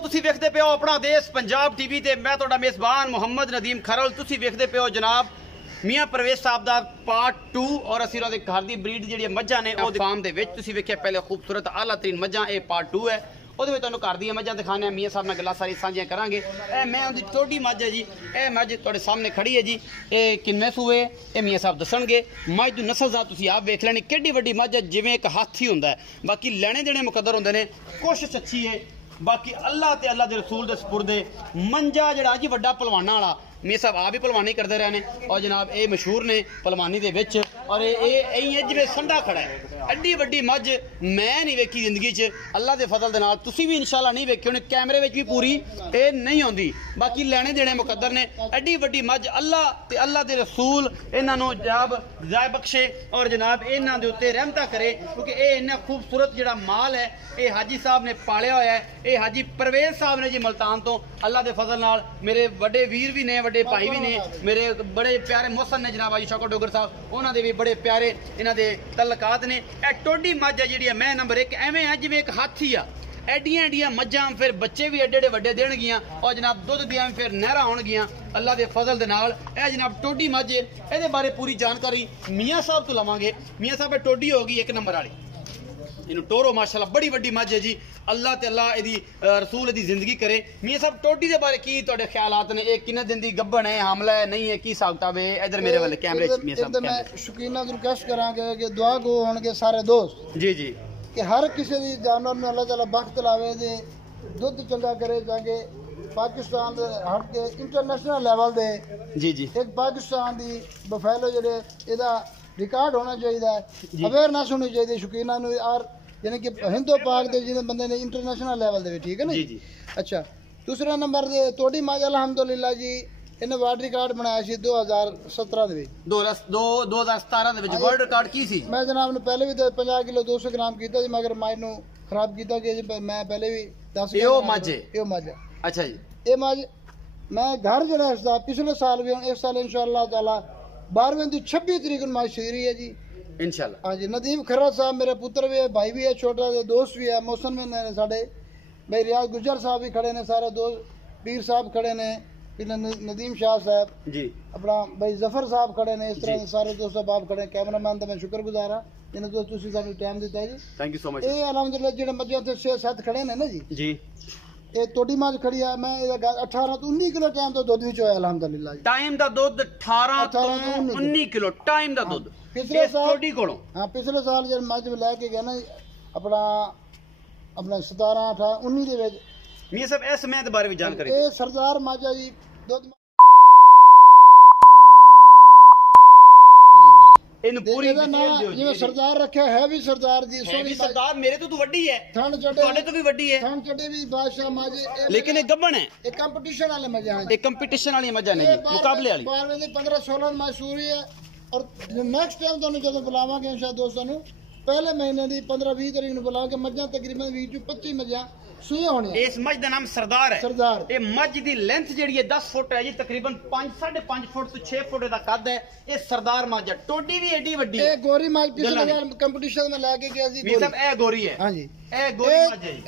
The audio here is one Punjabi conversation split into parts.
तुसी वेखदे पे हो अपना देश पंजाब टीवी ते मैं तुहाडा मेज़बान मुहम्मद नदीम खरल। तुसी वेखदे पे हो जनाब मियाँ परवेज साहब दा पार्ट 2 और असीं उहदे घर दी ब्रीड जिहड़ी मज्झां ने ओह फार्म दे विच तुसी वेखिया पहले खूबसूरत आला तरीन मज्झां। ये पार्ट 2 है, ਉਹਦੇ ਵਿੱਚ ਤੁਹਾਨੂੰ ਘਰ ਦੀਆਂ ਮੱਝਾਂ ਦਿਖਾਣੇ ਆ। ਮੀਆਂ ਸਾਹਿਬ ਨਾਲ ਗੱਲਾਂ ਸਾਰੀ ਸਾਂਝੀਆਂ ਕਰਾਂਗੇ। ਇਹ ਮੈਂ ਉਹਦੀ ਟੋਡੀ ਮੱਝ ਹੈ ਜੀ, ਇਹ ਮੱਝ ਤੁਹਾਡੇ ਸਾਹਮਣੇ ਖੜੀ ਹੈ ਜੀ। ਇਹ ਕਿੰਨੇ ਸੂਏ ਇਹ ਮੀਆਂ ਸਾਹਿਬ ਦੱਸਣਗੇ। ਮੱਝ ਦੀ ਨਸਲ ਦਾ ਤੁਸੀਂ ਆਪ ਵੇਖ ਲੈਣੀ, ਕਿੱਡੀ ਵੱਡੀ ਮੱਝ ਹੈ, ਜਿਵੇਂ ਇੱਕ ਹਾਥੀ ਹੁੰਦਾ ਹੈ। ਬਾਕੀ ਲੈਣੇ ਦੇਣੇ ਮੁਕੱਦਰ ਹੁੰਦੇ ਨੇ, ਕੋਸ਼ਿਸ਼ ਅੱਛੀ ਹੈ। बाकी अल्लाह ते अल्लाह दे रसूल दे सपुर्दे मंजा जड़ा जी वड्डा पलवाना वाला मियां साहब आप भी पलवानी करते रहे ने और जनाब ये मशहूर ने पलवानी दे विच। और ये जिवें संडा खड़ा है, एड्डी वड्डी मझ मैं नहीं वेखी जिंदगी च। अल्लाह दे फजल दे नाल तुसीं भी इंशाअल्लाह नहीं वेखी होनी, कैमरे विच भी पूरी ये नहीं आउंदी। बाकी लेने देने मुकद्दर ने। एड्डी वड्डी मझ अल्लाह ते अल्लाह दे रसूल इन्हां नूं जनाब जाय बख्शे और जनाब इन्हां दे उत्ते रहमता करे, क्योंकि ये इन्ना खूबसूरत जिहड़ा माल है ये हाजी साहब ने पालिया होया है। ये हाजी परवेज साहब ने जी मुल्तान तो अल्लाह के फजल नाल मेरे बड़े वीर भी ने, बड़े भाई भी ने, मेरे बड़े प्यारे मोहसन ने जनाब आजी शौकत डोगर साहब, उन्होंने दे भी बड़े प्यारे इन्हां दे तल्लकात ने। ए टोडी मझ है जी मैं नंबर 1 एवें है जिवें एक हाथी आ। एडियां एडियां मझां फिर बच्चे भी एडे एडे वड्डे देणगियां और जनाब दुध दियां फिर नहरां होणगियां अल्लाह के फजल दे नाल। ए जनाब टोडी मझ इहदे बारे पूरी जानकारी मियाँ साहब तो लवांगे। मियाँ साहब टोडी होगी 1 नंबर वाली, इन्हू टोरो माशाल्लाह बड़ी वड्डी मझ है जी। अल्लाह ते अल्लाह इहदी रसूल इहदी जिंदगी करे। मियाँ साहब टोडी दे बारे की तुहाडे ख्यालात ने? एक किन्ने दिन दी गब्बन है, हमला है, नहीं है, की हिसाब किताब है? इधर मेरे वाले कैमरे च मियाँ साहब मैं शौकीना नूं रिक्वेस्ट करांगे कि दुआ गो होणगे सारे दोस्त जी जी कि हर किसी दी जानवर में अल्लाह ताला बख्त लावे दे दुध चंगा करे ताकि पाकिस्तान दे हट के इंटरनेशनल लेवल दे जी जी एक पाकिस्तान दी बफेलो जेडे एदा रिकॉर्ड होना चाहिए, अवेयरनेस होनी चाहिए शौकीना नूं। और यानी कि हिंदो पाक दे जिन्हें बंदे ने इंटरनेशनल लेवल दे, ठीक है ना जी जी। अच्छा, दूसरा नंबर दे तोड़ी मझ अल्हम्दुलिल्लाह जी इन्हें वर्ल्ड रिकॉर्ड बनाया सी 2017 दे 2017 दे विच वर्ल्ड रिकॉर्ड की सी। मैं जनाब ने पहले भी 50 किलो 200 ग्राम कीता जी, मगर मझ नूं खराब कीता कि मैं पहले भी 10 यो मझ अच्छा जी। ये मझ मैं घर जरा इसदा पिछले साल भी इस साल इंशाअल्लाह ताला 12वें दी 26 तरीक नूं मझ सी रही है जी इंशाअल्लाह। हाँ जी, नदीम खरा साहब मेरे पुत्र भी है, भाई भी है, छोटा दोस्त भी है, मौसम में ने साडे भाई रियाज गुजर साहब भी खड़े ने, सारे दोस्त पीर साहब खड़े ने, फिर नदीम शाह साहब जी, अपना भाई जफर साहब खड़े ने, इस तरह सारे दोस्त साहब खड़े। कैमरामैन का मैं शुक्रगुजार हाँ जिन्हें दोस्त तुसीं सानूं टाइम दिता जी, थैंक यू सो मच। ये अलहमदुलिल्लाह जिहड़े मज्जे उत्ते 6-7 खड़े ने ना जी जी, ये तोड़ी मझ खड़ी है। मैं 18 तो 19 किलो टाइम तो दुध विच होया अल्हम्दुलिल्लाह जी। टाइम दा दुध 18 तो 19 किलो टाइम दा दुध पिछले साल तोड़ी कोलों। हां पिछले साल जब मझ लेके गया ना अपना 17 18 19 दे विच मियां साहब इस समय दे बारे में जानकारी। ये सरदार मझ है जी, दुध इन पूरी जिवें सरदार रखे है भी सरदार जी, सोनी सरदार मेरे तो वड्डी है, थन चटे ਤੁਹਾਡੇ ਤੋਂ ਵੀ ਵੱਡੀ ਹੈ, थन चटे भी बादशाह मझ, लेकिन ये गब्बन है, एक कंपटीशन वाले मझ हैं, एक कंपटीशन वाली मजा नहीं जी, मुकाबले वाली। 15-16 मझ सूरी है। और नेक्स्ट टाइम तुहानूं जदों बुलावांगे इंशाअल्लाह दोस्तों नूं पहले महीने दी 15-20 तारीख नूं बुला के मझां तकरीबन 20-25 मझां सूईआं होणीआं। इस मझ दा नाम सरदार है। सरदार ये मझ दी लेंथ जेहड़ी है 10 फुट है जी, तकरीबन 5.5 फुट तो 6 फुट दा कद है। ये सरदार मझ है, टोडी भी एडी वड्डी है। ये गोरी मझ पिछले बार कंपटीशन में लेके गया सी। मियां साहब ए गोरी है, हां जी ए गोरी मझ है जी।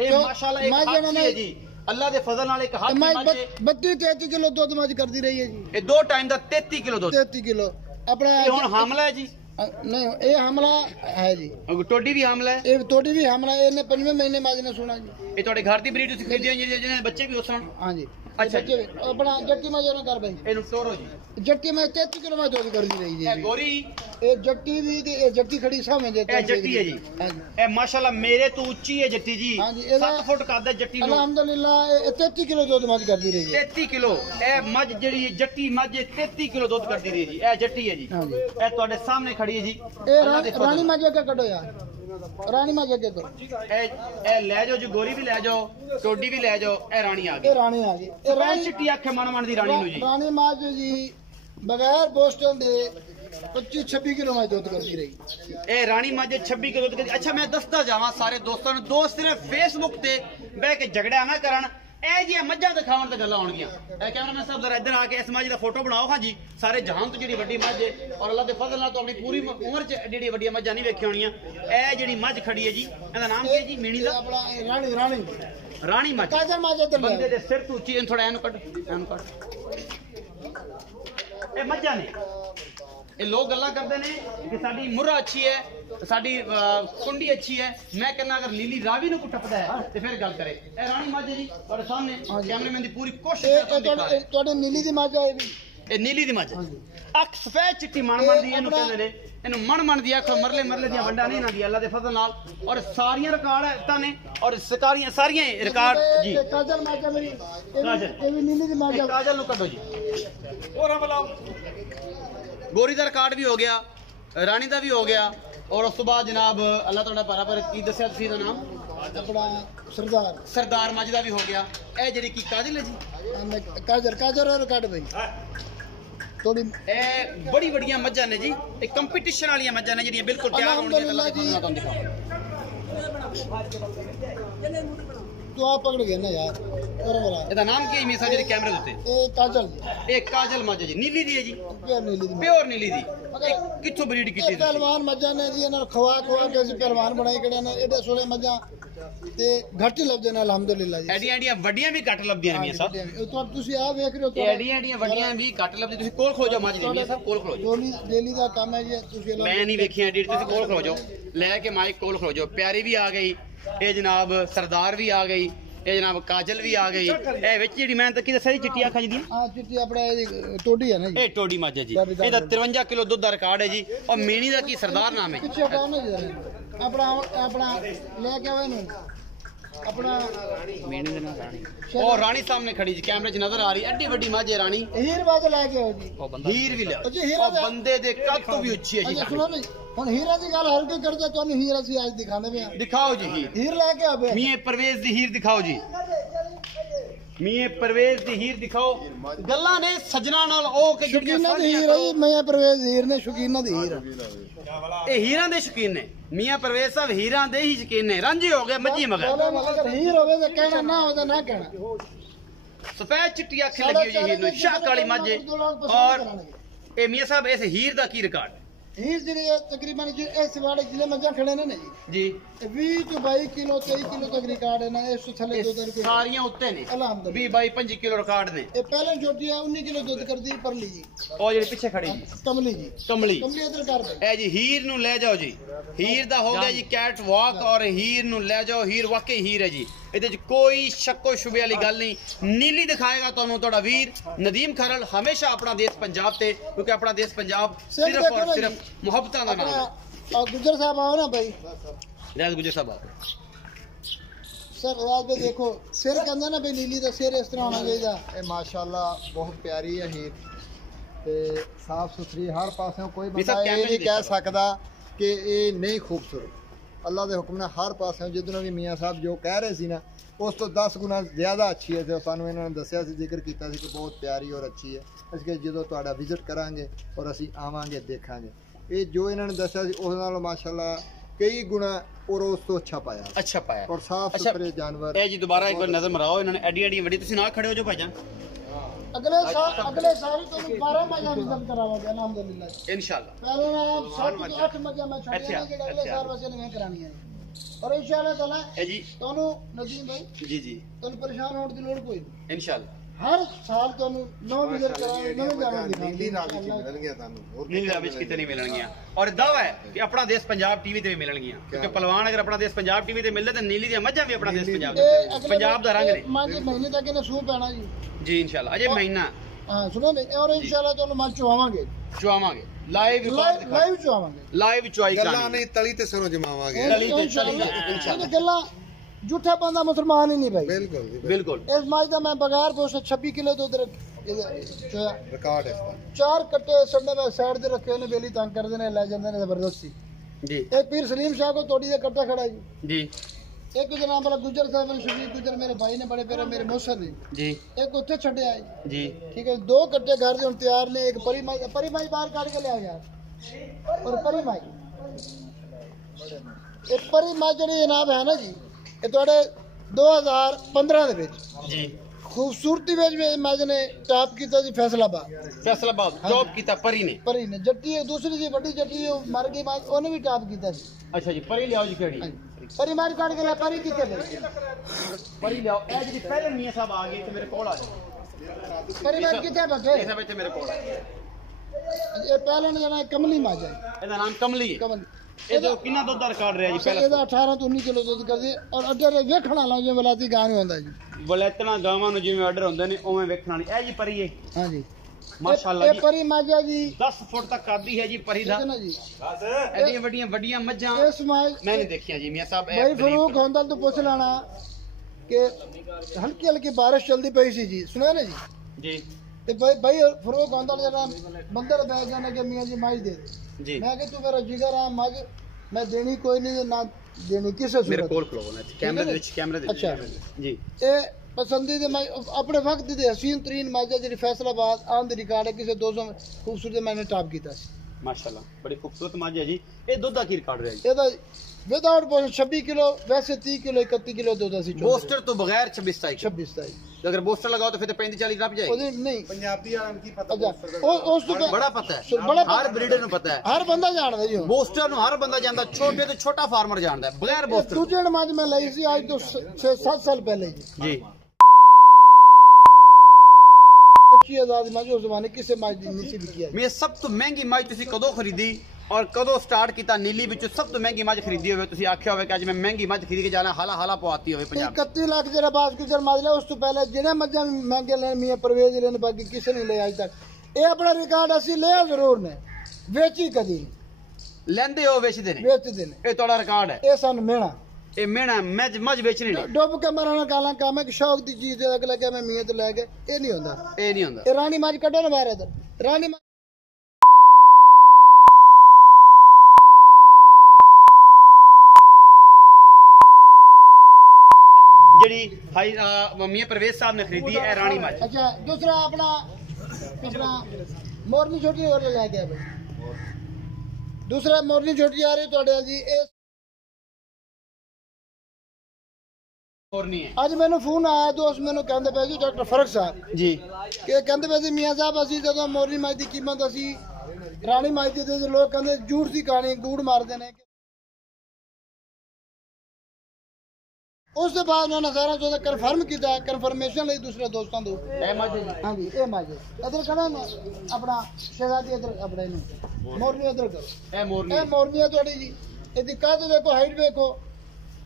ये माशाल्लाह एक हाथी है जी, अल्लाह दे फजल नाल एक हाथी मझ है। 32-33 किलो दूध मझ करदी रही है जी। ये 2 टाइम दा 33 किलो दूध। 33 किलो अपने हुन हमला है जी। नहीं ये हमला है जी, टोडी भी हमला है, ये तोड़ी भी हमला है। इन्हें 5वें महीने मझ ने सुना जी। ये ਤੁਹਾਡੇ घर दी ब्रीड ਤੁਸੀਂ ਖਰੀਦੀ ਹੋਈ ਜਿਹਨੇ ਬੱਚੇ ਵੀ ਉਸਣ। हां जी अच्छा अपना जट्टी मझ ना कर भाई ਇਹਨੂੰ ਟੋਰੋ ਜੀ। जट्टी में 33 किलो मझ दूध करदी रही जी। ਇਹ ਗੋਰੀ ये जट्टी भी ते ये जट्टी खड़ी सामने जे ਇਹ ਜੱਟੀ ਹੈ ਜੀ। ਇਹ ਮਾਸ਼ਾਅੱਲਾ ਮੇਰੇ ਤੋਂ ਉੱਚੀ ਹੈ ਜੱਟੀ ਜੀ, हां जी 7 फुट ਕੱਦ ਹੈ ਜੱਟੀ ਨੂੰ। अल्हम्दुलिल्लाह ये 33 किलो दूध मझ करदी रही है। 33 किलो ਇਹ ਮੱਝ ਜਿਹੜੀ ਜੱਟੀ ਮੱਝ 33 ਕਿਲੋ ਦੁੱਧ ਕਰਦੀ ਰਹੀ ਜੀ। ਇਹ ਜੱਟੀ ਹੈ ਜੀ, हां जी ਇਹ ਤੁਹਾਡੇ ਸਾਹਮਣੇ ਖੜੀ ਹੈ ਜੀ। ये रानी मझ के कटो यार, रानी मझ के तो ਇਹ ਲੈ ਜਾਓ ਜੀ, ਗੋਰੀ ਵੀ ਲੈ ਜਾਓ, ਟੋਡੀ ਵੀ ਲੈ ਜਾਓ। ਇਹ ਰਾਣੀ ਆ ये ਗਈ, रानी आ गई। ये ਰਾਣੀ ਚਿੱਟੀ ਅੱਖ ਮਨ ਮਨ ਦੀ ਰਾਣੀ ਨੂੰ ਜੀ। रानी मझ जी बगैर बोस्टन दे 25-26 किलो मझ दूध करदी रही। ਇਹ ਰਾਣੀ ਮੱਝ 26 ਕਿਲੋ ਦੁੱਧ ਕਰਦੀ। ਅੱਛਾ मैं दसदा जावां सारे दोस्तों ਨੂੰ, दोस्त सिर्फ फेसबुक ते बह के झगड़ा ना करन, ਇਹ ਜੀ ਮੱਝਾਂ ਦਿਖਾਉਣ ਤੇ ਗੱਲਾਂ ਆਉਣਗੀਆਂ। ਇਹ ਕੈਮਰਾਮੈਨ ਸਾਹਿਬ ਜ਼ਰਾ ਇੱਧਰ ਆ ਕੇ ਇਸ ਮੱਝ ਦਾ ਫੋਟੋ ਬਣਾਓ। ਹਾਂ ਜੀ, ਸਾਰੇ ਜਹਾਨ ਤੋਂ ਜਿਹੜੀ ਵੱਡੀ ਮੱਝ ਹੈ ਔਰ ਅੱਲਾਹ ਦੇ ਫਜ਼ਲ ਨਾਲ ਤੋਂ ਆਪਣੀ ਪੂਰੀ ਉਮਰ 'ਚ ਜਿਹੜੀ ਵੱਡੀਆਂ ਮੱਝਾਂ ਨਹੀਂ ਵੇਖੀਆਂ ਹੋਣੀਆਂ। ਇਹ ਜਿਹੜੀ ਮੱਝ ਖੜੀ ਹੈ ਜੀ, ਇਹਦਾ ਨਾਮ ਕੀ ਹੈ ਜੀ? ਮੀਣੀ ਦਾ ਰਾਣੀ ਮੱਝ। ਬੰਦੇ ਦੇ ਸਿਰ ਤੋਂ ਉੱਚੀ। ਇਹਨੂੰ ਥੋੜਾ ਇਹਨੂੰ ਕੱਢ। ਇਹ ਮੱਝਾਂ ਨੇ। ਇਹ ਲੋਕ ਗੱਲਾਂ ਕਰਦੇ ਨੇ ਕਿ ਸਾਡੀ ਮੁर्रा अच्छी है, ਸਾਡੀ ਕੁੰਡੀ अच्छी है। मैं कहना अगर नीली रावी ਨੂੰ ਟੱਪਦਾ ਹੈ ਤੇ ਫਿਰ ਗੱਲ ਕਰੇ। ਇਹ ਰਾਣੀ ਮੱਝ ਹੈ ਜੀ ਤੁਹਾਡੇ ਸਾਹਮਣੇ। ਕੈਮਰਾਮੈਨ ਦੀ ਪੂਰੀ ਕੋਸ਼ਿਸ਼ ਹੈ ਤੁਹਾਡੇ ਨੀਲੀ ਦੀ ਮੱਝ ਆਈ ਵੀ। ਇਹ ਨੀਲੀ ਦੀ ਮੱਝ ਅੱਖ ਸਫੈਦ ਚਿੱਟੀ ਮਣ ਦੀ ਇਹਨੂੰ ਕਹਿੰਦੇ ਨੇ। ਇਹਨੂੰ ਮਣ ਦੀ ਅੱਖ ਮਰਲੇ ਦੀਆਂ ਵੰਡਾਂ ਨਹੀਂ ਇਹਨਾਂ ਦੀ ਅੱਲਾ ਦੇ ਫਜ਼ਲ ਨਾਲ। ਔਰ ਸਾਰੀਆਂ ਰਿਕਾਰਡ ਤਾਂ ਨੇ ਔਰ ਸਾਰੀਆਂ ਰਿਕਾਰਡ ਜੀ। ਕਾਜਲ ਮੱਝ ਮੇਰੀ ਇਹ ਵੀ ਨੀਲੀ ਦੀ ਮੱਝ। ਕਾਜਲ ਨੂੰ ਕੱਢੋ ਜੀ। ਹੋਰਾਂ ਬੁਲਾਓ। ਗੋਰੀ ਦਾ ਰਿਕਾਰਡ ਵੀ ਹੋ ਗਿਆ, ਰਾਣੀ ਦਾ ਵੀ ਹੋ ਗਿਆ। ਔਰ ਉਸ ਤੋਂ ਬਾਅਦ ਜਨਾਬ ਅੱਲਾ ਤੁਹਾਡਾ ਭਾਰਾ ਪਰ ਕੀ ਦੱਸਿਆ ਤੁਸੀਂ ਦਾ ਨਾਮ? ਆਪਣਾ ਸਰਦਾਰ ਮੱਝ ਦਾ ਵੀ ਹੋ ਗਿਆ। ਇਹ ਜਿਹੜੀ ਕੀ ਕਾਜਲ ਹੈ ਜੀ? ਕਾਜਲ ਔਰ ਕੱਢ ਬਈ ਥੋੜੀ। ਇਹ ਬੜੀ ਵੱਡੀਆਂ ਮੱਝਾਂ ਨੇ ਜੀ। ਇਹ ਕੰਪੀਟੀਸ਼ਨ ਵਾਲੀਆਂ ਮੱਝਾਂ ਨੇ ਜਿਹੜੀਆਂ ਬਿਲਕੁਲ ਤਿਆਰ ਹੋਣਗੀਆਂ। ਅੱਲਾ ਦੀ ਫਜ਼ਲ ਨਾਲ ਤੁਹਾਨੂੰ ਦਿਖਾਓ। ਤੂੰ ਆ ਪਕੜ ਗਿਆ ਨਾ ਯਾਰ। ਇਹਦਾ ਨਾਮ ਕੀ ਹੈ ਮੀਸਾ ਜਿਹੜੀ ਕੈਮਰੇ ਦੇ ਉੱਤੇ? ਇਹ ਕਾਜਲ। ਇਹ ਕਾਜਲ ਮੱਝ ਜੀ, ਨੀਲੀ ਦੀ ਹੈ ਜੀ, ਪਿਓਰ ਨੀਲੀ ਦੀ। ਕਿੱਥੋਂ ਬਰੀਡ ਕੀਤੀ ਤੁਸੀਂ? ਪਹਿਲਵਾਨ ਮੱਝਾਂ ਨੇ ਜੀ, ਇਹਨਾਂ ਖਵਾ ਕੇ ਅਸੀਂ ਪਹਿਲਵਾਨ ਬਣਾਈ ਕਿਹੜੇ ਨੇ। ਇਹਦੇ ਸੋਲੇ ਮੱਝਾਂ ਤੇ ਘੱਟ ਹੀ ਲੱਭਦੇ ਨੇ ਅਲਹਮਦੁਲਿਲਾ ਜੀ। ਐਡੀਆਂ ਵੱਡੀਆਂ ਵੀ ਘੱਟ ਲੱਭਦੀਆਂ ਨੇ ਮੀਆਂ ਸਾਹਿਬ। ਤੁਸੀਂ ਆ ਵੇਖ ਰਹੇ ਹੋ ਐਡੀਆਂ ਵੱਡੀਆਂ ਵੀ ਘੱਟ ਲੱਭਦੀ। ਤੁਸੀਂ ਕੋਲ ਖਲੋ ਜਾਓ ਮੱਝ ਦੇ ਮੀਆਂ ਸਾਹਿਬ, ਕੋਲ ਖਲੋ ਜਾਓ। ਡੇਲੀ ਦਾ ਕੰਮ ਹੈ ਜੀ। ਤੁਸੀਂ ਮੈਂ ਨਹੀਂ ਵੇਖੀਆਂ ਐਡੀ। ਤੁਸੀਂ ਕੋਲ ਖਲੋ ਜਾਓ, ਲੈ ਕੇ ਮਾਈਕ ਕੋਲ ਖਲੋ ਜਾਓ। ਪਿਆਰੀ ਵੀ ਆ ਗਈ, ਇਹ ਜਨਾਬ ਸਰਦਾਰ ਵੀ ਆ ਗਈ, ਇਹ ਜਨਾਬ ਕਾਜਲ ਵੀ ਆ ਗਈ। ਇਹ ਵਿੱਚ ਜਿਹੜੀ ਮੈਂ ਤਾਂ ਕੀ ਦੱਸਿਆ ਜੀ ਚਿੱਟੀ ਅੱਖਾਂ ਜਿਹਦੀਆਂ? ਹਾਂ ਚਿੱਟੀ ਆਪਣਾ ਇਹਦੀ ਟੋਡੀ ਹੈ ਨਾ ਜੀ। ਇਹ ਟੋਡੀ ਮੱਝ ਹੈ ਜੀ। ਇਹਦਾ 53 ਕਿਲੋ ਦੁੱਧ ਦਾ ਰਿਕਾਰਡ ਹੈ ਜੀ। ਔਰ ਮੀਣੀ ਦਾ ਕੀ ਸਰਦਾਰ ਨਾਮ ਹੈ? ਪਿੱਛੇ ਹਟਾਓ ਨਾ ਜੀ ਆਪਣਾ ਲੈ ਕੇ ਆਵੇ ਨੂੰ ਆਪਣਾ ਮੀਣੀ ਦੇ ਨਾਲ ਰਾਣੀ। ਉਹ ਰਾਣੀ ਸਾਹਮਣੇ ਖੜੀ ਜੀ, ਕੈਮਰੇ 'ਚ ਨਜ਼ਰ ਆ ਰਹੀ। ਐਡੀ ਵੱਡੀ ਮੱਝ ਹੈ ਰਾਣੀ। ਹੀਰ ਬਾਜ ਲੈ ਕੇ ਆਓ ਜੀ। ਹੀਰ ਵੀ ਲਿਆਓ। ਉਹ ਬੰਦੇ ਦੇ ਕੱਦ ਤੋਂ ਵੀ ਉੱਚੀ ਹੈ ਜੀ। ਸੁਣੋ ਜੀ, ਹੁਣ ਹੀਰਾਂ ਦੀ ਗੱਲ ਹਰ ਕੋਈ ਕਰਦਾ। ਤੁਹਾਨੂੰ ਹੀਰ ਅਸੀਂ ਅੱਜ ਦਿਖਾਣੇ ਪਏ ਆ। ਦਿਖਾਓ ਜੀ ਹੀਰ ਲੈ ਕੇ ਆਵੇ। ਮੀਆਂ ਪਰਵੇਜ਼ ਦੀ ਹੀਰ ਦਿਖਾਓ ਜੀ। ਮੀਆਂ ਪਰਵੇਜ਼ ਦੀ ਹੀਰ ਦਿਖਾਓ। ਗੱਲਾਂ ਨੇ ਸਜਣਾ ਨਾਲ ਉਹ ਕਿ ਸ਼ੌਕੀਨਾਂ ਦੀ ਹੀਰ ਹੈ। ਮੀਆਂ ਪਰਵੇਜ਼ ਹੀਰ ਨੇ, ਸ਼ੌਕੀਨਾਂ ਦੀ ਹੀਰ। ਇਹ ਹੀਰਾਂ ਦੇ ਸ਼ੌਕੀਨ ਨੇ। ਮੀਆਂ ਪਰਵੇਜ਼ ਸਾਹਿਬ ਹੀਰਾਂ ਦੇ ਹੀ ਸ਼ੌਕੀਨ ਨੇ। ਰਾਂਝੇ ਹੋ ਗਏ ਮੱਝੀ ਮਗਰ। ਅਗਰ ਹੀਰ ਹੋਵੇ ਤਾਂ ਕਹਿਣਾ, ਨਾ ਹੋਵੇ ਤਾਂ ਨਾ ਕਹਿਣਾ। ਸਫੈਦ ਚਿੱਟੀ ਅੱਖ ਲੱਗੀ ਹੋਈ ਜੀ ਹੀਰ ਨੂੰ, ਸ਼ਾਹ ਕਾਲੀ ਮੱਝ। ਔਰ ਇਹ ਮੀਆਂ ਸਾਹਿਬ ਇਸ ਹੀਰ ਦਾ ਕੀ ਰਿਕਾਰਡ? ਹੀਰ ਜਿਹੜੀ ਤਕਰੀਬਨ ਇਸ ਵਾਲੇ ਜ਼ਿਲ੍ਹੇ ਮੱਝਾਂ ਖੜੇ ਨੇ ਜੀ 20 ਤੋਂ 22 ਕਿਲੋ 23 ਕਿਲੋ ਤੱਕ ਰਿਕਾਰਡ ਹੈ ਨਾ। ਇਸ ਤੋਂ ਥੱਲੇ ਦੁੱਧ ਰੁਪਏ ਸਾਰੀਆਂ ਉੱਤੇ ਨੇ। 20 22 25 ਕਿਲੋ ਰਿਕਾਰਡ ਨੇ। ਇਹ ਪਹਿਲਾਂ ਛੋਟੀ ਆ 19 ਕਿਲੋ ਦੁੱਧ ਕਰਦੀ ਪਰਲੀ ਜੀ। ਉਹ ਜਿਹੜੀ ਪਿੱਛੇ ਖੜੀ ਜੀ ਕਮਲੀ ਜੀ। ਕਮਲੀ ਇਧਰ ਕਰ ਦੇ। ਇਹ ਜੀ ਹੀਰ ਨੂੰ ਲੈ ਜਾਓ ਜੀ। ਹੀਰ ਦਾ ਹੋ ਗਿਆ ਜੀ ਕੈਟ ਵਾਕ। ਔਰ ਹੀਰ ਨੂੰ ਲੈ ਜਾਓ। ਹੀਰ ਵਾਕਈ ਹੀਰ ਹੈ ਜੀ। ਇਹਦੇ 'ਚ ਕੋਈ ਸ਼ੱਕੋ ਸ਼ੁਬੇ ਵਾਲੀ ਗੱਲ ਨਹੀਂ। ਨੀਲੀ ਦਿਖਾਏਗਾ ਤੁਹਾਨੂੰ ਤੁਹਾਡਾ ਵੀਰ ਨਦੀਮ ਖਰਲ। ਹਮੇਸ਼ਾ ਆਪਣਾ ਦੇਸ਼ ਪੰਜਾਬ ਤੇ, ਕਿਉਂਕਿ ਆਪਣਾ ਦੇਸ਼ ਪੰਜਾਬ ਸਿਰਫ ਔਰ ਸਿਰਫ ਮੁਹੱਬਤਾਂ ਦਾ ਨਾਮ ਹੈ। ਗੁਜਰ ਸਾਹਿਬ ਆਓ ਨਾ ਭਾਈ। ਰਿਆਜ਼ ਗੁਜਰ ਸਾਹਿਬ ਸਰ ਰਾਜ ਭਾਈ ਦੇਖੋ ਸਿਰ ਕਹਿੰਦਾ ਨਾ ਬਈ ਨੀਲੀ ਦਾ ਸਿਰ ਇਸ ਤਰ੍ਹਾਂ ਹੋਣਾ ਚਾਹੀਦਾ। ਇਹ ਮਾਸ਼ਾਅੱਲਾ ਬਹੁਤ ਪਿਆਰੀ ਹੈ ਹੀਰ ਤੇ ਸਾਫ ਸੁਥਰੀ ਹਰ ਪਾਸਿਓਂ। ਕੋਈ ਬੰਦਾ ਇਹ ਨਹੀਂ ਕਹਿ ਸਕਦਾ ਕਿ ਇਹ ਨਹੀਂ ਖੂਬਸੂਰਤ। ਅੱਲਾ ਦੇ ਹੁਕਮ ਨਾਲ ਹਰ ਪਾਸਿਓਂ ਜਿੱਦਣੋਂ ਵੀ ਮੀਆਂ ਸਾਹਿਬ ਜੋ ਕਹਿ ਰਹੇ ਸੀ ਨਾ, ਉਸ ਤੋਂ 10 ਗੁਣਾ ਜ਼ਿਆਦਾ ਅੱਛੀ ਹੈ। ਸਾਨੂੰ ਇਹਨਾਂ ਨੇ ਦੱਸਿਆ ਸੀ, ਜ਼ਿਕਰ ਕੀਤਾ ਸੀ ਕਿ ਬਹੁਤ ਪਿਆਰੀ ਔਰ ਅੱਛੀ ਹੈ। ਅਸੀਂ ਕਿ ਜਦੋਂ ਤੁਹਾਡਾ ਵਿਜ਼ਿਟ ਕਰਾਂਗੇ ਔਰ ਅਸੀਂ ਆਵਾਂਗੇ ਦੇਖਾਂਗੇ। ਇਹ ਜੋ ਇਹਨਾਂ ਨੇ ਦੱਸਿਆ ਸੀ ਉਸ ਨਾਲੋਂ ਮਾਸ਼ਾਅੱਲਾ ਕਈ ਗੁਣਾ ਔਰ ਉਸ ਤੋਂ ਅੱਛਾ ਪਾਇਆ ਔਰ ਸਾਫ ਸੁਥਰੇ ਜਾਨਵਰ। ਇਹ ਜੀ ਦੁਬਾਰਾ ਇੱਕ ਵਾਰ ਨਜ਼ਰ ਮਰਾਓ। ਇਹਨਾਂ ਨੇ ਐਡੀਆਂ ਵੱਡੀ। ਤੁਸੀਂ ਨਾਲ ਖੜੇ ਹੋ ਜੋ ਭਾਈਜਾਨ। ਅਗਲੇ ਸਾਲ ਤੁਹਾਨੂੰ 12 ਮੱਝਾਂ ਵਿਜ਼ਿਟ ਕਰਾਵਾਂਗੇ ਅਲਹਮਦੁਲਿਲਾ ਇਨਸ਼ਾਅੱਲਾ। ਪਹਿਲਾਂ 7 ਤੋਂ 8 ਮੱਝਾਂ ਮੈਂ ਛੱਡੀਆਂ ਨੇ ਅਗਲੇ ਸਾਲ ਵਾਸਤੇ ਨਵੇਂ ਕਰਾਣੀਆਂ ਔਰ ਇਨਸ਼ਾਅੱਲਾ ਤਾਲਾ ਜੀ ਤੁਹਾਨੂੰ ਨਦੀਮ ਭਾਈ ਜੀ ਤੁਹਾਨੂੰ ਪਰੇਸ਼ਾਨ ਹੋਣ ਦੀ ਲੋੜ ਕੋਈ ਨਹੀਂ। ਇਨਸ਼ਾਅੱਲਾ ਹਰ ਸਾਲ ਤੁਹਾਨੂੰ ਨਵਾਂ ਵਿਜ਼ਿਟ ਕਰਾਂਗੇ, ਨਵੇਂ ਜਾਨਵਰ ਦਿਖਾਵਾਂਗੇ। ਨੀਲੀ ਰਾਵੀ ਚ ਮਿਲਣਗੀਆਂ ਤੁਹਾਨੂੰ। ਨੀਲੀ ਰਾਵੀ ਚ ਕਿਤੇ ਨਹੀਂ ਮਿਲਣਗੀਆਂ। ਔਰ ਦਾਵਾ ਹੈ ਕਿ ਆਪਣਾ ਦੇਸ਼ ਪੰਜਾਬ ਟੀਵੀ ਤੇ ਵੀ ਮਿਲਣਗੀਆਂ, ਕਿਉਂਕਿ ਪਹਿਲਵਾਨ ਅਗਰ ਆਪਣਾ ਦੇਸ਼ ਪੰਜਾਬ ਟੀਵੀ ਤੇ ਮਿਲਦੇ ਤਾਂ ਨੀਲੀ ਦੀਆਂ ਮੱਝਾਂ ਵੀ ਆਪਣਾ ਦੇਸ਼ ਪੰਜਾਬ ਦਾ ਰੰਗ ਨੇ। ਮਾਝੇ ਮਹੀਨੇ ਤੱਕ ਇਹਨੇ ਸੂਹ ਪੈਣਾ ਜੀ ਇਨਸ਼ਾਅੱਲਾ। ਅਜੇ ਮਹੀਨਾ ਹਾਂ ਸੁਣੋ ਨੇ। ਔਰ ਇਨਸ਼ਾਅੱਲਾ ਤੁਹਾਨੂੰ ਮੱਝ ਚੁਆਵਾਂਗੇ ਲਾਈਵ ਚੁਆਈ ਗੱਲਾਂ ਨਹੀਂ ਤਲੀ ਤੇ ਸਰੋਂ ਜਮਾਵਾਂਗੇ। ਇਨਸ਼ਾਅੱਲਾ ਗੱਲਾਂ ਝੂਠਾ ਬੰਦਾ ਮੁਸਲਮਾਨ ਹੀ ਨਹੀਂ ਭਾਈ। ਬਿਲਕੁਲ। ਇਸ ਮੱਝ ਦਾ ਮੈਂ ਬਗੈਰ ਪੋਸਟ 26 ਕਿਲੋ ਦੁੱਧ ਚੋਇਆ ਰਿਕਾਰਡ ਹੈ। 4 ਕੱਟੇ ਸੰਡੇ ਵੇ ਸਾਈਡ ਤੇ ਰੱਖੇ ਉਹਨੇ ਬੇਲੀ ਤੰਗ ਕਰਦੇ ਨੇ, ਲੈ ਜਾਂਦੇ ਨੇ ਜ਼ਬਰਦਸਤੀ ਜੀ। ਇੱਕ ਪੀਰ ਸਲੀਮ ਸ਼ਾਹ ਕੋ ਤੋੜੀ ਦਾ ਕੱਟਾ ਖੜਾ ਜੀ। ਇੱਕ ਜਨਾਬ ਵਾਲਾ ਗੁਜਰ ਸਾਹਿਬ ਨੇ, ਸ਼ਫੀਕ ਗੁਜਰ ਮੇਰੇ ਭਾਈ ਨੇ, ਬੜੇ ਪਿਆਰੇ ਮੇਰੇ ਮੋਸਰ ਨੇ ਜੀ। ਇੱਕ ਉੱਥੇ ਛੱਡਿਆ ਜੀ। ਠੀਕ ਹੈ। 2 ਕੱਟੇ ਘਰ ਦੇ ਹੁਣ ਤਿਆਰ ਨੇ। ਇੱਕ ਪਰੀ ਮਾਈ ਬਾਹਰ ਕੱਢ ਕੇ ਲਿਆ ਯਾਰ। ਔਰ ਪਰੀ ਮਾਈ ਇਹ ਪਰੀ ਮਾਈ ਜਿਹੜੀ ਜਨਾਬ ਹੈ ਨਾ ਜੀ, ਇਹ ਤੁਹਾਡੇ 2015 ਦੇ ਵਿੱਚ ਜੀ खूबसूरती में मज ने टॉप किया जी फैसलाबाद फैसलाबाद जॉब कीता परी ने परी ने जट्टी है दूसरी जी बड़ी जट्टी है मर गई मज ओने भी टॉप किया जी। अच्छा जी परी लियाओ जी केड़ी परी मार काट के ला परी किथे गई परी लियाओ ए जी पहले मियां साहब आ गए थे मेरे कोल आ जाओ परी मार किथे बैठे ऐसा बैठे मेरे कोल ये पहले ने जना कमली मज है ਇਹਦਾ ਨਾਮ ਕਮਲੀ ਹੈ कमल ਇਹ ਜੋ ਕਿੰਨਾ ਦੁੱਧ ਦਾ ਰਿਕਾਰਡ ਰਿਹਾ ਜੀ ਪਹਿਲਾਂ ਇਹਦਾ 18 ਤੋਂ 19 ਕਿਲੋ ਦੁੱਧ ਕਰਦੀ ਔਰ ਅੱਡੇ ਵੇਖਣ ਵਾਲਾ ਜਿਵੇਂ ਬਲਾਤੀ ਗਾਂ ਨਹੀਂ ਹੁੰਦਾ ਜੀ ਵਲੈਤਣਾ ਗਾਵਾਂ ਨੂੰ ਜਿਵੇਂ ਆਰਡਰ ਹੁੰਦੇ ਨੇ ਉਵੇਂ ਵੇਖਣ ਵਾਲੀ ਇਹ ਜੀ ਪਰੀ ਹੈ ਹਾਂਜੀ ਮਾਸ਼ਾਅੱਲਾ ਇਹ ਜੀ ਪਰੀ ਮਾਜਾ ਜੀ 10 ਫੁੱਟ ਤੱਕ ਕਾਦੀ ਹੈ ਜੀ ਪਰੀ ਦਾ ਠੀਕ ਹੈ ਨਾ ਜੀ ਐਡੀਆਂ ਵੱਡੀਆਂ ਵੱਡੀਆਂ ਮੱਝਾਂ ਇਸ ਮਾਜ ਮੈਂ ਨਹੀਂ ਦੇਖੀਆਂ ਜੀ ਮੀਆਂ ਸਾਹਿਬ ਭਾਈ ਫਰੂਕ ਹੁੰਦਾ ਤੋਂ ਪੁੱਛ ਲੈਣਾ ਕਿ ਹਲਕੀ ਹਲਕੀ ਬਾਰਿਸ਼ ਚਲਦੀ ਪਈ ਸੀ ਜੀ ਸੁਣਿਆ ਨਾ ਜੀ ਜੀ ਤੇ ਭਾਈ ਫਰੂਕ ਹੁੰਦਾ ਜਿਹੜਾ ਬੰਦਰ ਬੈਠ ਜਾਣਾ ਕਿ ਮੀਆਂ ਜੀ ਮਾਜ ਦੇ ਜੀ ਮੈਂ ਕਿ ਤੂੰ ਮੇਰਾ ਜਿਗਰ ਆ ਮੱਝ ਮੈਂ ਦੇਣੀ ਕੋਈ ਨਹੀਂ ਨਾ ਦੇਣੀ ਕਿਸੇ ਮੇਰੇ ਸੂਰਤ ਕੋਲ ਖਲੋਣਾ ਹੈ ਕੈਮਰੇ ਦੇ ਵਿੱਚ ਕੈਮਰੇ ਦੇ ਅੱਛਾ ਜੀ ਇਹ ਪਸੰਦੀਦਾ ਮੈਂ ਆਪਣੇ ਵਕਤ ਦੀ ਹਸੀਨ ਤਰੀਨ ਮਾਜਾ ਜਿਹੜੀ ਫੈਸਲਾਬਾਦ ਆਨ ਦੀ ਰਿਕਾਰਡ ਹੈ ਕਿਸੇ 200 ਖੂਬਸੂਰਤ ਮੈਨੇ ਟਾਪ ਕੀਤਾ ਸੀ ਮਾਸ਼ਾਅੱਲਾ ਬੜੀ ਖੂਬਸੂਰਤ ਮੱਝ ਹੈ ਜੀ ਇਹ ਦੁੱਧ ਦਾ ਕੀ ਰਿਕਾਰਡ ਰਿਹਾ ਜੀ ਇਹਦਾ ਵਿਦਆਊਟ ਪੋਸ਼ਨ 26 ਕਿਲੋ ਵੈਸੇ 30 ਕਿਲੋ 31 ਕਿਲੋ ਦੁੱਧ ਅਸੀਂ ਬੋਸਟਰ ਤੋਂ ਬਗੈਰ 26 27 26 27 ਅਗਰ ਬੋਸਟਰ ਲਗਾਓ ਤਾਂ ਫਿਰ ਤਾਂ 35 40 ਟੱਪ ਜਾਏਗੀ ਉਹਦੇ ਨਹੀਂ ਪੰਜਾਬੀ ਵਾਲਿਆਂ ਨੂੰ ਕੀ ਪਤਾ ਅੱਛਾ ਉਸ ਤੋਂ ਬੜਾ ਪਤਾ ਹੈ ਬੜਾ ਹਰ ਬਰੀਡਰ ਨੂੰ ਪਤਾ ਹੈ ਹਰ ਬੰਦਾ ਜਾਣਦਾ ਜੀ ਹੁਣ ਬੋਸਟਰ ਨੂੰ ਹਰ ਬੰਦਾ ਜਾਣਦਾ ਛੋਟੇ ਤੋਂ ਛੋਟਾ ਫਾਰਮਰ ਜਾਣਦਾ ਹੈ ਬਗੈਰ ਬੋਸਟਰ ਦੂਜੇ ਨਮਾਜ਼ ਮੈਂ ਲਈ ਸੀ ਅੱਜ ਤੋਂ 6-7 ਸਾਲ ਪਹਿਲੇ ਜੀ ਜੀ 25000 ਦੀ ਮੱਝ ਉਸ ਜ਼ਮਾਨੇ ਕਿਸੇ ਮੱਝ ਦੀ ਨਹੀਂ ਸੀ ਵਿਕੀ ਮੈਂ ਸਭ ਤੋਂ ਮਹਿੰਗੀ ਮੱਝ ਤੁਸੀਂ ਕਦੋਂ ਖਰੀਦੀ ਔਰ ਕਦੋਂ ਸਟਾਰਟ ਕੀਤਾ ਨੀਲੀ ਵਿੱਚੋਂ ਸਭ ਤੋਂ ਮਹਿੰਗੀ ਮੱਝ ਖਰੀਦੀ ਹੋਵੇ ਤੁਸੀਂ ਆਖਿਆ ਹੋਵੇ ਕਿ ਅੱਜ ਮੈਂ ਮਹਿੰਗੀ ਮੱਝ ਖਰੀਦ ਕੇ ਜਾਣਾ ਹਾਲਾ ਪਵਾਤੀ ਹੋਵੇ ਪੰਜਾਬ 31 ਲੱਖ ਜਿਹੜਾ ਬਾਸਕੀਚਰ ਮੱਝ ਲਿਆ ਉਸ ਤੋਂ ਪਹਿਲੇ ਜਿਹੜੇ ਮੱਝਾਂ ਮਹਿੰਗੇ ਲੈਣ ਮੀਆਂ ਪਰਵੇਜ਼ ਲੈਣ ਬਾਕੀ ਕਿਸੇ ਨੇ ਲਿਆ ਅੱਜ ਤੱਕ ਇਹ ਆਪਣਾ ਰਿਕਾਰਡ ਅਸੀਂ ਲਿਆ ਜ਼ਰੂਰ ਨੇ ਵੇਚੀ ਕਦੀ ਲੈਂਦੇ ਹੋ ਵੇਚਦੇ ਨੇ ਵੇਚਦੇ ਨੇ ਇਹ ਤੁਹਾਡਾ ਰਿਕਾਰਡ ਹੈ ਇਹ ਸਾਨੂੰ ਮਿਹਣਾ ਇਹ ਮੇਣਾ ਮੱਝ ਵੇਚਣੀ ਨਹੀਂ ਡੁੱਬ ਕੇ ਮਰਾਣਾ ਕਾਲਾਂ ਕੰਮ ਹੈ ਕਿ ਸ਼ੌਕ ਦੀ ਚੀਜ਼ ਦੇ ਅਗਲੇ ਕਿ ਮੈਂ ਮੀਆਂ ਤੋਂ ਲੈ ਕੇ ਇਹ ਨਹੀਂ ਹੁੰਦਾ ਇਹ ਨਹੀਂ ਹੁੰਦਾ ਇਹ ਰਾਣੀ ਮੱਝ ਕੱਢੋ ਨਾ ਬਾਹਰ ਇਧਰ ਰਾਣੀ ਮੱਝ ਜਿਹੜੀ ਹਾਈ ਮੀਆਂ ਪਰਵੇਜ਼ ਸਾਹਿਬ ਨੇ ਖਰੀਦੀ ਹੈ ਇਹ ਰਾਣੀ ਮੱਝ ਅੱਛਾ ਦੂਸਰਾ ਆਪਣਾ ਮੋਰਨੀ ਛੋਟੀ ਹੋਰ ਲੈ ਕੇ ਆ ਬਈ ਦੂਸਰਾ ਮੋਰਨੀ ਛੋਟੀ ਆ ਰਹੀ ਤੁਹਾਡੇ ਜੀ ਇਹ ਮੋਰਨੀ ਹੈ ਅੱਜ ਮੈਨੂੰ ਫੋਨ ਆਇਆ ਦੋਸਤ ਮੈਨੂੰ ਕਹਿੰਦੇ ਪਏ ਜੀ ਡਾਕਟਰ ਫਰਕ ਸਾਹਿਬ ਜੀ ਕਿ ਕਹਿੰਦੇ ਪਏ ਸੀ ਮੀਆਂ ਸਾਹਿਬ ਅਸੀਂ ਜਦੋਂ ਮੋਰਨੀ ਮੱਝ ਦੀ ਕੀਮਤ ਅਸੀਂ ਰਾਣੀ ਮੱਝ ਦੀ ਤੇ ਲੋਕ ਕਹਿੰਦੇ ਝੂਠ ਦੀ ਕਹਾਣੀ ਗੂੜ ਮਾਰਦੇ ਨੇ ਉਸ ਤੋਂ ਬਾਅਦ ਉਹਨਾਂ ਨੇ ਸਾਰਾ ਜੋ ਕਨਫਰਮ ਕੀਤਾ ਕਨਫਰਮੇਸ਼ਨ ਲਈ ਦੂਸਰੇ ਦੋਸਤਾਂ ਤੋਂ ਇਹ ਮੱਝ ਹਾਂਜੀ ਇਹ ਮੱਝ ਇਧਰ ਖੜਾ ਨਾ ਆਪਣਾ ਸ਼ਹਿਜ਼ਾਦੀ ਇਧਰ ਆਪਣੇ ਨੂੰ ਮੋਰਨੀ ਇਧਰ ਕਰੋ ਇਹ ਮੋਰਨੀ ਇਹ ਮੋਰਨੀ ਹੈ ਤੁਹਾਡੀ ਜੀ ਇਹਦੀ ਕੱਦ ਦੇਖੋ ਹਾਈਟ ਵੇਖੋ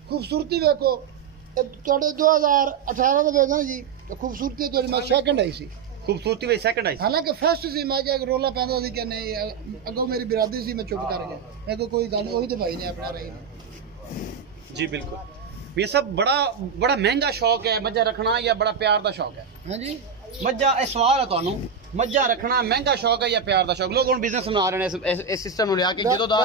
ਖੂਬਸੂਰਤੀ ਵੇਖੋ ਇਹ ਤੁਹਾਡੇ 2018 ਦੇ ਵੇਚਣਾ ਜੀ ਤੇ ਖੂਬਸੂਰਤੀ ਤੁਹਾਡੀ ਮੈਂ ਸੈਕੰਡ ਆਈ ਸੀ ਖੂਬਸੂਰਤੀ ਵਿੱਚ ਸੈਕੰਡ ਆਈ ਹਾਲਾਂਕਿ ਫਸਟ ਸੀ ਮੈਂ ਜੇ ਰੋਲਾ ਪੈਂਦਾ ਸੀ ਕਿ ਨਹੀਂ ਅੱਗੋਂ ਮੇਰੀ ਬਿਰਾਦਰੀ ਸੀ ਮੈਂ ਚੁੱਪ ਕਰ ਗਿਆ ਮੈਂ ਕੋਈ ਗੱਲ ਉਹੀ ਤੇ ਭਾਈ ਨੇ ਆਪਣਾ ਰਹੀ ਜੀ ਬਿਲਕੁਲ ਇਹ ਸਭ ਬੜਾ ਮਹਿੰਗਾ ਸ਼ੌਕ ਹੈ ਮੱਝਾਂ ਰੱਖਣਾ ਜਾਂ ਬੜਾ ਪਿਆਰ ਦਾ ਸ਼ੌਕ ਹੈ ਹਾਂਜੀ ਮੱਝਾਂ ਇਹ ਸਵਾਲ ਹੈ ਤੁਹਾਨੂੰ ਮੱਝਾਂ ਰੱਖਣਾ ਮਹਿੰਗਾ ਸ਼ੌਕ ਹੈ ਜਾਂ ਪਿਆਰ ਦਾ ਸ਼ੌਕ ਲੋਕ ਹੁਣ ਬਿਜ਼ਨਸ ਬਣਾ ਰਹੇ ਨੇ ਇਸ ਸਿਸਟਮ ਨੂੰ ਲਿਆ ਕੇ ਜਦੋਂ ਦਾ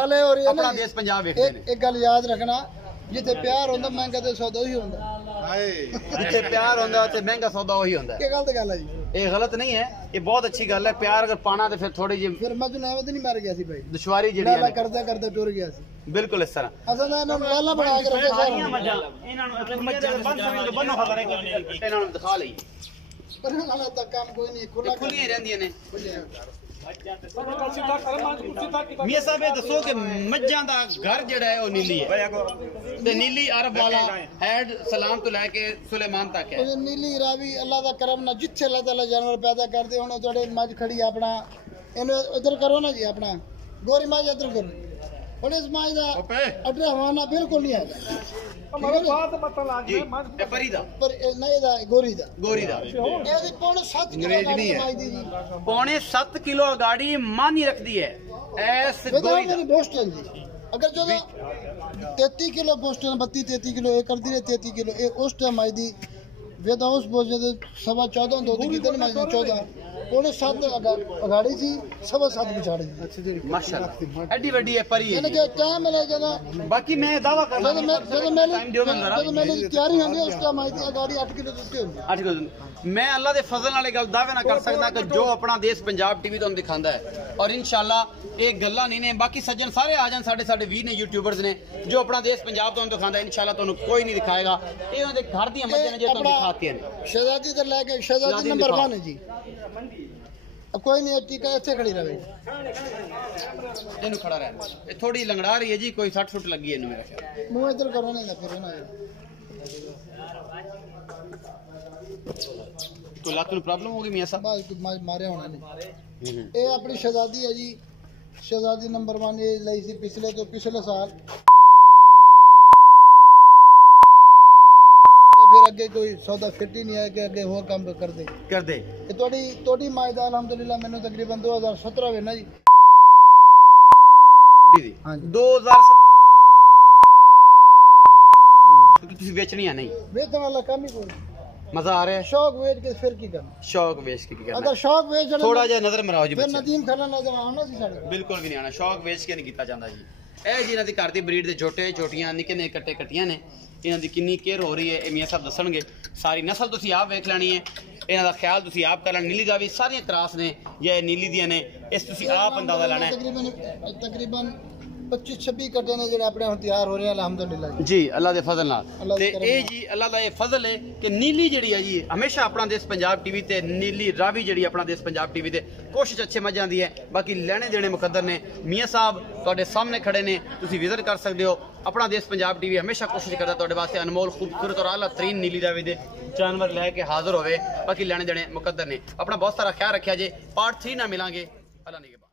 ਆਪਣਾ ਦੇਸ਼ ਪੰਜਾਬ ਵੇਖਦੇ ਨੇ ਇੱਕ ਗੱਲ ਯਾਦ ਰੱਖਣਾ ਜਿੱਥੇ ਪਿਆਰ ਹੁੰਦਾ ਮਹਿੰਗਾ ਤੇ ਸੌਦਾ ਉਹੀ ਹੁੰਦਾ ਹਾਏ ਜਿੱਥੇ ਪਿਆਰ ਹੁੰਦਾ ਉੱਥੇ ਮਹਿੰਗਾ ਸੌਦਾ ਉਹੀ ਹੁੰਦਾ ਕੀ ਗਲਤ ਗੱਲ ਹੈ ਜੀ ਇਹ ਗਲਤ ਨਹੀਂ ਹੈ ਇਹ ਬਹੁਤ ਅੱਛੀ ਗੱਲ ਹੈ ਪਿਆਰ ਅਗਰ ਪਾਣਾ ਤੇ ਫਿਰ ਥੋੜੀ ਜਿਹੀ ਫਿਰ ਮੱਝ ਨੈਵਦ ਨਹੀਂ ਮਰ ਗਿਆ ਸੀ ਭਾਈ ਦੁਸ਼ਵਾਰੀ ਜਿਹੜੀ ਲਾਲਾ ਹੈ ਕਰਦਾ ਕਰਦਾ ਟੁਰ ਗਿਆ ਸੀ ਬਿਲਕੁਲ ਇਸ ਤਰ੍ਹਾਂ ਅਸਾਂ ਤਾਂ ਇਹਨਾਂ ਨੂੰ ਲਾਲਾ ਬਣਾ ਕੇ ਰੱਖਿਆ ਸਾਰੀਆਂ ਸੀ ਮੱਝਾਂ ਇਹਨਾਂ ਨੂੰ ਮੱਝਾਂ ਬੰਨੋ ਖਬਰ ਹੈ ਇਹਨਾਂ ਨੂੰ ਦਿਖਾ ਲਈ ਪਰ ਹਾਲਾ ਤਾਂ ਕੰਮ ਕੋਈ ਨਹੀਂ ਖੁੱਲਾ ਖੁੱਲੀਆਂ ਰਹਿੰਦੀਆਂ ਨੇ ਮੀਆਂ ਸਾਹਿਬ ਇਹ ਦੱਸੋ ਕਿ ਮੱਝਾਂ ਦਾ ਘਰ ਜਿਹੜਾ ਹੈ ਉਹ ਨੀਲੀ ਹੈ ਤੇ ਨੀਲੀ ਅਰਬ ਵਾਲਾ ਹੈਡ ਸਲਾਮ ਤੋਂ ਲੈ ਕੇ ਸੁਲੇਮਾਨ ਤੱਕ ਹੈ ਉਹ ਨੀਲੀ ਰਾਵੀ ਅੱਲਾ ਦਾ ਕਰਮ ਨਾਲ ਜਿੱਥੇ ਅੱਲਾ ਤਾਲਾ ਜਾਨਵਰ ਪੈਦਾ ਕਰਦੇ ਹੁਣ ਤੁਹਾਡੇ ਮੱਝ ਖੜੀ ਆਪਣਾ ਇਹਨੂੰ ਇੱਧਰ ਕਰੋ ਨਾ ਜੀ ਆਪਣਾ ਗੋਰੀ ਮੱਝ ਇੱਧਰ ਕਰੋ ਹੁਣ ਇਸ ਮੱਝ ਦਾ ਅੱਡਾ ਹਵਾਨਾ ਬਿਲਕੁਲ ਨਹੀਂ ਹੈਗਾ ਜੀ ਇਹ ਪਰੀ ਦਾ ਪਰ ਨਹੀਂ ਦਾ ਗੋਰੀ ਦਾ ਇਹਦੀ ਪੌਣੇ 7 ਕਿਲੋ ਅੰਗਰੇਜ਼ਣੀ ਹੈ। ਮੱਝ ਦੀ ਜੀ ਪੌਣੇ 7 ਕਿਲੋ ਗਾੜੀ ਮਾਨੀ ਰੱਖਦੀ ਹੈ ਐਸ ਗੋਰੀ ਦਾ ਮੇਰੀ ਬੋਸਟਨ ਜੀ ਅਗਰ ਜਦੋਂ 33 ਕਿਲੋ ਬੋਸਟਨ 32 33 ਕਿਲੋ ਇਹ ਕਰਦੀ ਰਹੇ 33 ਕਿਲੋ ਇਹ ਉਸ ਟਾਈਮ ਆਈ ਦੀ ਵੇਦਾ ਉਸ ਬੋਝੇ ਦੇ 14.5 ਦੁੱਧ ਕਿਤੇ ਨਹੀਂ 14 पौने 7 अगाड़ी थी, 7:15 पिछाड़ी थी। अच्छा जी माशाल्लाह एडी वड्डी है परी यानी कि क्या मिले जना बाकी मैं दावा कर रहा ਜਦੋਂ ਮੇਰੀ ਤਿਆਰੀ ਹੁੰਦੀ ਹੈ ਉਸ ਟਾਈਮ ਆਈ ਥी गाड़ी 8 किलो दूसरी ਹੁੰਦੀ 8 ਕਿਲੋ मैं अल्लाह दे फजल नाल गल दावे ना कर सकदा कि जो अपना देश पंजाब टीवी ਤੁਹਾਨੂੰ दिखांदा है और इंशाल्लाह ਇਹ ਗੱਲਾਂ ਨਹੀਂ ਨੇ ਬਾਕੀ ਸੱਜਣ ਸਾਰੇ ਆ ਜਾਣ ਸਾਡੇ ਵੀਰ ਨੇ ਯੂਟਿਊਬਰਸ ਨੇ ਜੋ ਆਪਣਾ ਦੇਸ਼ ਪੰਜਾਬ ਤੁਹਾਨੂੰ ਦਿਖਾਉਂਦਾ इंशाल्लाह ਤੁਹਾਨੂੰ ਕੋਈ ਨਹੀਂ ਦਿਖਾਏਗਾ ਇਹ ਉਹਨਾਂ ਦੇ ਘਰ ਦੀਆਂ ਮੱਝਾਂ ਨੇ ਜੋ ਤੁਹਾਨੂੰ ਦਿਖਾਤੀਆਂ ਨੇ ਸ਼ਹਿਜ਼ਾਦੀ ਤੇ ਲੈ ਕੇ ਸ਼ਹਿਜ਼ਾਦੀ ਨੰਬਰ 1 ਹੈ ਜੀ ਕੋਈ ਨਹੀਂ ਟੀਕਾ ਇੱਥੇ ਖੜੀ ਰਵੇ ਇਹਨੂੰ ਖੜਾ ਰਹਿਣ ਇਹ ਥੋੜੀ ਲੰਗੜਾ ਰਹੀ ਹੈ ਜੀ ਕੋਈ 60 ਫੁੱਟ ਲੱਗੀ ਇਹਨੂੰ ਮੇਰਾ ਖਿਆਲ ਮੂੰਹ ਇੱਧਰ ਕਰੋ ਨਾ ਫਿਰ ਨਾ ਕੋਈ ਲੱਤ ਨੂੰ ਪ੍ਰੋਬਲਮ ਹੋ ਗਈ ਮੀਆਂ ਸਾਹਿਬ ਬਾਅਦ ਮਾਰਿਆ ਹੋਣਾ ਨਹੀਂ ਇਹ ਆਪਣੀ ਸ਼ਹਿਜ਼ਾਦੀ ਹੈ ਜੀ ਸ਼ਹਿਜ਼ਾਦੀ ਨੰਬਰ 1 ਇਹ ਲਈ ਸੀ ਪਿਛਲੇ ਸਾਲ फिर अगे कोई सौदा फिट ही नहीं है कि अगे होर काम कर दे कि तोड़ी मायदा अल्हम्दुलिल्लाह मैंने तकरीबन 2017 में ना जी हां 2000 क्योंकि ਤੁਸੀਂ ਵੇਚਣੀਆਂ ਨਹੀਂ ਵੇਚਣ ਵਾਲਾ ਕੰਮ ਹੀ ਕੋਈ मजा आ रहा है शौक ਵੇਚ ਕੇ ਫਿਰ ਕੀ ਕਰਨਾ शौक बेच के करना अगर शौक ਵੇਚ ਜਣਾ थोड़ा जिहा नजर मराओ जी ਫਿਰ बच्चे नदीम खाना नजर आना ਸੀ ਸਾਡੇ बिल्कुल भी नहीं आना शौक बेच के नहीं ਕੀਤਾ ਜਾਂਦਾ ਜੀ ਇਹ ਜੀ ਇਹਨਾਂ ਦੀ ਘਰ ਦੀ ਬਰੀਡ ਦੇ ਛੋਟੇ ਛੋਟੀਆਂ ਨਿੱਕੇ ਨਿੱਕੇ ਕੱਟੇ ਕੱਟੀਆਂ ਨੇ ਇਹਨਾਂ ਦੀ ਕਿੰਨੀ ਕੇਅਰ ਹੋ ਰਹੀ ਹੈ ਇਹ ਮੀਆਂ ਸਾਹਿਬ ਦੱਸਣਗੇ ਸਾਰੀ ਨਸਲ ਤੁਸੀਂ ਆਪ ਵੇਖ ਲੈਣੀ ਹੈ ਇਹਨਾਂ ਦਾ ਖਿਆਲ ਤੁਸੀਂ ਆਪ ਕਰ ਲੈਣਾ ਨੀਲੀ ਦਾ ਵੀ ਸਾਰੀਆਂ ਕਰਾਸ ਨੇ ਜਾਂ ਇਹ ਨੀਲੀ ਦੀਆਂ ਨੇ ਇਸ ਤੁਸੀਂ ਆਪ ਅੰਦਾਜ਼ਾ ਲੈਣਾ ਹੈ ਤਕਰੀਬਨ 25-26 ਕੱਟੇ ਨੇ ਜਿਹੜੇ ਆਪਣੇ ਹੁਣ ਤਿਆਰ ਹੋ ਰਹੇ ਆ ਅਲਹਮਦੁਲਿल्लाह ਜੀ ਅੱਲਾ ਦੇ ਫਜ਼ਲ ਨਾਲ ਤੇ ਇਹ ਜੀ ਅੱਲਾ ਦਾ ਇਹ ਫਜ਼ਲ ਹੈ ਕਿ ਨੀਲੀ ਜਿਹੜੀ ਹੈ ਜੀ ਹਮੇਸ਼ਾ ਆਪਣਾ ਦੇਸ਼ ਪੰਜਾਬ ਟੀਵੀ ਤੇ ਨੀਲੀ ਰਾਵੀ ਜਿਹੜੀ ਆਪਣਾ ਦੇਸ਼ ਪੰਜਾਬ ਟੀਵੀ ਤੇ ਕੋਸ਼ਿਸ਼ ਅੱਛੇ ਮੱਝ ਆਂਦੀ ਹੈ ਬਾਕੀ ਲੈਣੇ ਦੇਣੇ ਮੁਕੱਦਰ ਨੇ ਮੀਆਂ ਸਾਹਿਬ ਤੁਹਾਡੇ ਸਾਹਮਣੇ ਖੜੇ ਨੇ ਤੁਸੀਂ ਵਿਜ਼ਿਟ ਕਰ ਸਕਦੇ ਹੋ अपना देश पंजाब टीवी हमेशा कोशिश करता है वास्ते अनमोल खूबसूरत और आला तरीन नीली रावी दे जानवर लैके हाजिर होवे बाकी लेने देने मुकद्दर ने अपना बहुत सारा ख्याल रखा जे पार्ट 3 ना मिलांगे अल्लाह ने